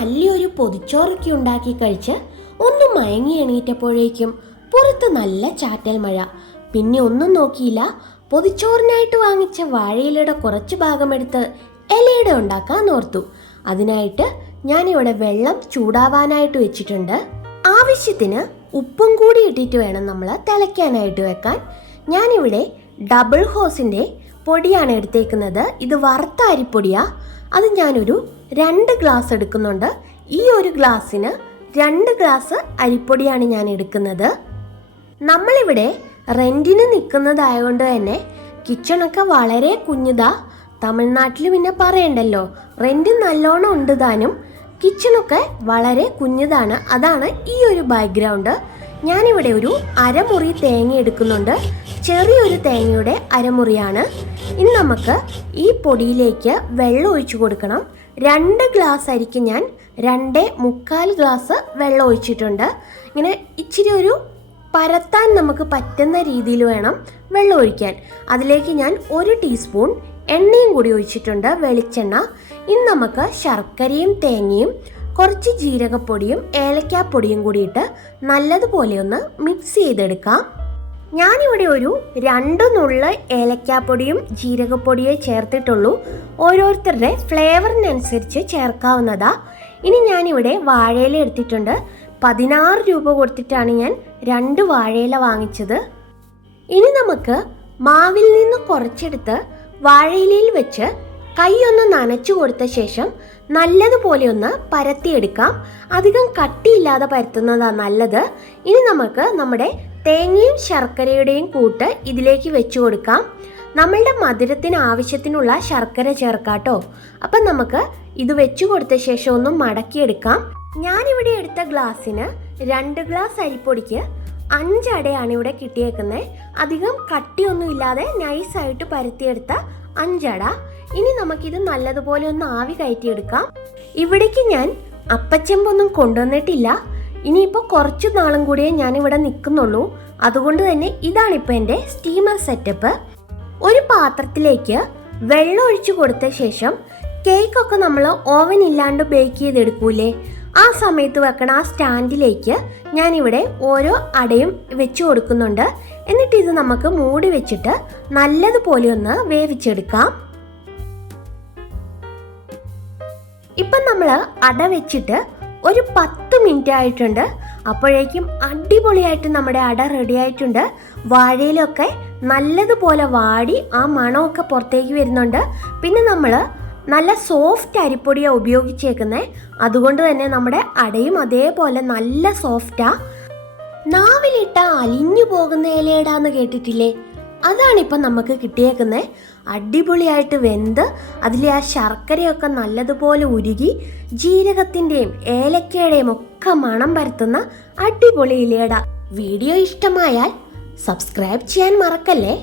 നല്ലൊരു പൊതിച്ചോറൊക്കെ ഉണ്ടാക്കി കഴിച്ച് ഒന്ന് മയങ്ങി എണീറ്റപ്പോഴേക്കും പുറത്ത് നല്ല ചാറ്റൽ മഴ. പിന്നെ ഒന്നും നോക്കിയില്ല, പൊതിച്ചോറിനായിട്ട് വാങ്ങിച്ച വാഴയിലയുടെ കുറച്ച് ഭാഗമെടുത്ത് ഇലയുടെ ഉണ്ടാക്കാൻ ഓർത്തു. അതിനായിട്ട് ഞാനിവിടെ വെള്ളം ചൂടാവാനായിട്ട് വെച്ചിട്ടുണ്ട്. ആവശ്യത്തിന് ഉപ്പും കൂടി ഇട്ടിട്ട് വേണം നമ്മൾ തിളയ്ക്കാനായിട്ട് വെക്കാൻ. ഞാനിവിടെ ഡബിൾ ഹോസിൻ്റെ പൊടിയാണ് എടുത്തേക്കുന്നത്. ഇത് വറുത്ത അരിപ്പൊടിയാ. അത് ഞാനൊരു 2 ഗ്ലാസ് എടുക്കുന്നുണ്ട്. ഈ ഒരു ഗ്ലാസ്സിന് 2 ഗ്ലാസ് അരിപ്പൊടിയാണ് ഞാൻ എടുക്കുന്നത്. നമ്മളിവിടെ റെൻറ്റിന് നിൽക്കുന്നതായതുകൊണ്ട് തന്നെ കിച്ചണൊക്കെ വളരെ കുഞ്ഞുതാ. തമിഴ്നാട്ടിൽ പിന്നെ പറയണ്ടല്ലോ, റെൻറ്റ് നല്ലോണം ഉണ്ട് താനും. കിച്ചണൊക്കെ വളരെ കുഞ്ഞതാണ്. അതാണ് ഈ ഒരു ബാക്ക്ഗ്രൗണ്ട്. ഞാനിവിടെ ഒരു അരമുറി തേങ്ങ എടുക്കുന്നുണ്ട്. ചെറിയൊരു തേങ്ങയുടെ അരമുറിയാണ്. ഇനി നമുക്ക് ഈ പൊടിയിലേക്ക് വെള്ളം ഒഴിച്ചു കൊടുക്കണം. 2 ഗ്ലാസ് അരിക്ക് ഞാൻ 2.25 ഗ്ലാസ് വെള്ളം ഒഴിച്ചിട്ടുണ്ട്. ഇങ്ങനെ ഇച്ചിരി ഒരു പരത്താൻ നമുക്ക് പറ്റുന്ന രീതിയിൽ വേണം വെള്ളം ഒഴിക്കാൻ. അതിലേക്ക് ഞാൻ 1 ടീസ്പൂൺ എണ്ണയും കൂടി ഒഴിച്ചിട്ടുണ്ട്, വെളിച്ചെണ്ണ. ഇനി നമുക്ക് ശർക്കരയും തേങ്ങയും കുറച്ച് ജീരകപ്പൊടിയും ഏലക്കാപ്പൊടിയും കൂടിയിട്ട് നല്ലതുപോലെ ഒന്ന് മിക്സ് ചെയ്തെടുക്കാം. ഞാനിവിടെ ഒരു 2 നുള്ള ഏലക്കാപ്പൊടിയും ജീരകപ്പൊടിയെ ചേർത്തിട്ടുള്ളൂ. ഓരോരുത്തരുടെ ഫ്ലേവറിനനുസരിച്ച് ചേർക്കാവുന്നതാ. ഇനി ഞാനിവിടെ വാഴയില എടുത്തിട്ടുണ്ട്. 16 രൂപ കൊടുത്തിട്ടാണ് ഞാൻ 2 വാഴയില വാങ്ങിച്ചത്. ഇനി നമുക്ക് മാവിൽ നിന്ന് കുറച്ചെടുത്ത് വാഴയിലയിൽ വെച്ച് കൈ ഒന്ന് നനച്ചു കൊടുത്ത ശേഷം നല്ലതുപോലെ ഒന്ന് പരത്തിയെടുക്കാം. അധികം കട്ടിയില്ലാതെ പരത്തുന്നതാണ് നല്ലത്. ഇനി നമുക്ക് നമ്മുടെ തേങ്ങയും ശർക്കരയുടെയും കൂട്ട് ഇതിലേക്ക് വെച്ചു കൊടുക്കാം. നമ്മളുടെ മധുരത്തിന് ആവശ്യത്തിനുള്ള ശർക്കര ചേർക്കാട്ടോ. അപ്പം നമുക്ക് ഇത് വെച്ചു കൊടുത്ത ശേഷം ഒന്ന് മടക്കിയെടുക്കാം. ഞാനിവിടെ എടുത്ത ഗ്ലാസ്സിന് 2 ഗ്ലാസ് അരിപ്പൊടിക്ക് 5 അടയാണ് ഇവിടെ കിട്ടിയേക്കുന്നത്. അധികം കട്ടിയൊന്നും ഇല്ലാതെ നൈസായിട്ട് പരത്തിയെടുത്ത 5 അട. ഇനി നമുക്കിത് നല്ലതുപോലെ ഒന്ന് ആവി കയറ്റിയെടുക്കാം. ഇവിടേക്ക് ഞാൻ അപ്പച്ചെമ്പൊന്നും കൊണ്ടുവന്നിട്ടില്ല. ഇനിയിപ്പോൾ കുറച്ചു നാളും കൂടിയേ ഞാനിവിടെ നിൽക്കുന്നുള്ളൂ. അതുകൊണ്ട് തന്നെ ഇതാണിപ്പോൾ എൻ്റെ സ്റ്റീമർ സെറ്റപ്പ്. ഒരു പാത്രത്തിലേക്ക് വെള്ളം ഒഴിച്ചു കൊടുത്ത ശേഷം കേക്കൊക്കെ നമ്മൾ ഓവൻ ഇല്ലാണ്ട് ബേക്ക് ചെയ്തെടുക്കൂലേ, ആ സമയത്ത് വെക്കണ ആ സ്റ്റാൻഡിലേക്ക് ഞാനിവിടെ ഓരോ അടയും വെച്ച് കൊടുക്കുന്നുണ്ട്. എന്നിട്ട് ഇത് നമുക്ക് മൂടി വെച്ചിട്ട് നല്ലതുപോലെ ഒന്ന് വേവിച്ചെടുക്കാം. ഇപ്പം നമ്മൾ അട വെച്ചിട്ട് ഒരു 10 മിനിറ്റ് ആയിട്ടുണ്ട്. അപ്പോഴേക്കും അടിപൊളിയായിട്ട് നമ്മുടെ അട റെഡി ആയിട്ടുണ്ട്. വാഴയിലൊക്കെ നല്ലതുപോലെ വാടി ആ മണമൊക്കെ പുറത്തേക്ക് വരുന്നുണ്ട്. പിന്നെ നമ്മൾ നല്ല സോഫ്റ്റ് അരിപ്പൊടിയാണ് ഉപയോഗിച്ചേക്കുന്നത്. അതുകൊണ്ട് തന്നെ നമ്മുടെ അടയും അതേപോലെ നല്ല സോഫ്റ്റാ. നാവിലിട്ട അലിഞ്ഞു പോകുന്ന ഇലയിടാന്ന് കേട്ടിട്ടില്ലേ? അതാണിപ്പം നമുക്ക് കിട്ടിയേക്കുന്നത്. അടിപൊളിയായിട്ട് വെന്ത് അതിലെ ആ ശർക്കരയൊക്കെ നല്ലതുപോലെ ഉരുകി ജീരകത്തിൻ്റെയും ഏലക്കയുടെയും ഒക്കെ മണം പരത്തുന്ന അടിപൊളി ഇലയട. വീഡിയോ ഇഷ്ടമായാൽ സബ്സ്ക്രൈബ് ചെയ്യാൻ മറക്കല്ലേ.